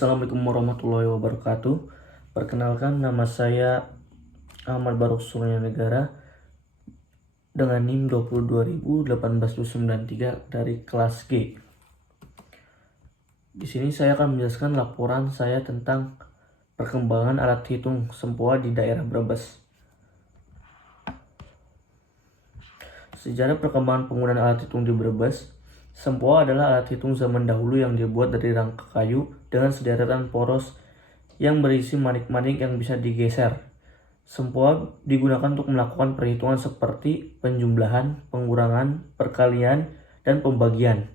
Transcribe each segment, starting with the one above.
Assalamualaikum warahmatullahi wabarakatuh. Perkenalkan, nama saya Ahmad Barok Suryanegara dengan NIM 22.018.93 dari kelas G. Di sini saya akan menjelaskan laporan saya tentang perkembangan alat hitung sempoa di daerah Brebes. Sejarah perkembangan penggunaan alat hitung di Brebes. Sempoa adalah alat hitung zaman dahulu yang dibuat dari rangka kayu dengan sederetan poros yang berisi manik-manik yang bisa digeser. Sempoa digunakan untuk melakukan perhitungan seperti penjumlahan, pengurangan, perkalian, dan pembagian.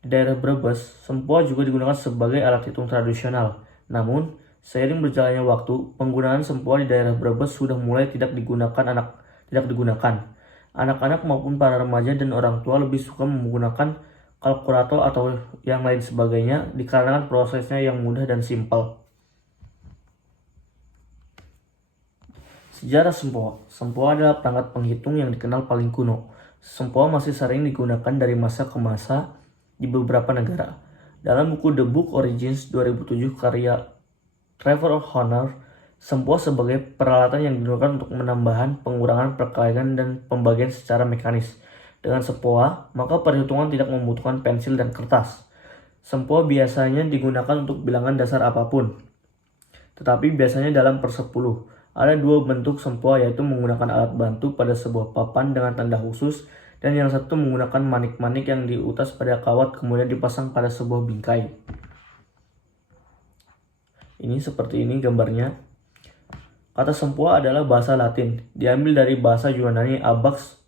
Di daerah Brebes, sempoa juga digunakan sebagai alat hitung tradisional. Namun, seiring berjalannya waktu, penggunaan sempoa di daerah Brebes sudah mulai tidak digunakan. Anak-anak maupun para remaja dan orang tua lebih suka menggunakan kalkulator atau yang lain sebagainya dikarenakan prosesnya yang mudah dan simpel. Sejarah sempoa. Sempoa adalah perangkat penghitung yang dikenal paling kuno. Sempoa masih sering digunakan dari masa ke masa di beberapa negara. Dalam buku The Book Origins 2007 karya Trevor Honor, sempoa sebagai peralatan yang digunakan untuk menambahkan, pengurangan, perkalian, dan pembagian secara mekanis. Dengan sempoa, maka perhitungan tidak membutuhkan pensil dan kertas. Sempoa biasanya digunakan untuk bilangan dasar apapun, tetapi biasanya dalam per 10. Ada dua bentuk sempoa, yaitu menggunakan alat bantu pada sebuah papan dengan tanda khusus, dan yang satu menggunakan manik-manik yang diutas pada kawat kemudian dipasang pada sebuah bingkai. Ini seperti ini gambarnya. Kata sempoa adalah bahasa Latin, diambil dari bahasa Yunani abax,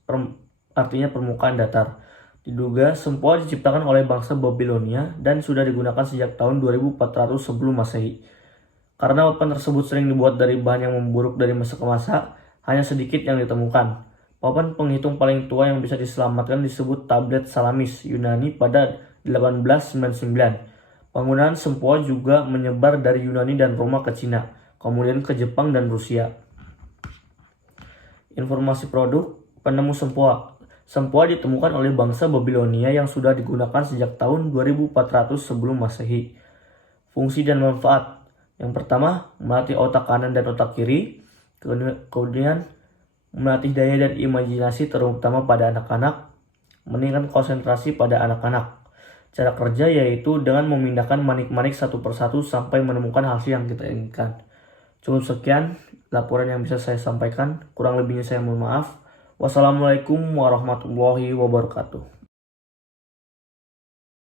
artinya permukaan datar. Diduga sempoa diciptakan oleh bangsa Babilonia dan sudah digunakan sejak tahun 2400 sebelum Masehi. Karena papan tersebut sering dibuat dari bahan yang memburuk dari masa ke masa, hanya sedikit yang ditemukan. Papan penghitung paling tua yang bisa diselamatkan disebut tablet Salamis Yunani pada 1899. Penggunaan sempoa juga menyebar dari Yunani dan Roma ke Cina, kemudian ke Jepang dan Rusia. Informasi produk penemu sempoa. Sempoa ditemukan oleh bangsa Babilonia yang sudah digunakan sejak tahun 2400 sebelum Masehi. Fungsi dan manfaat. Yang pertama, melatih otak kanan dan otak kiri. Kemudian, melatih daya dan imajinasi terutama pada anak-anak. Meningkatkan konsentrasi pada anak-anak. Cara kerja yaitu dengan memindahkan manik-manik satu persatu sampai menemukan hasil yang kita inginkan. Cukup sekian laporan yang bisa saya sampaikan. Kurang lebihnya saya mohon maaf. Wassalamualaikum warahmatullahi wabarakatuh.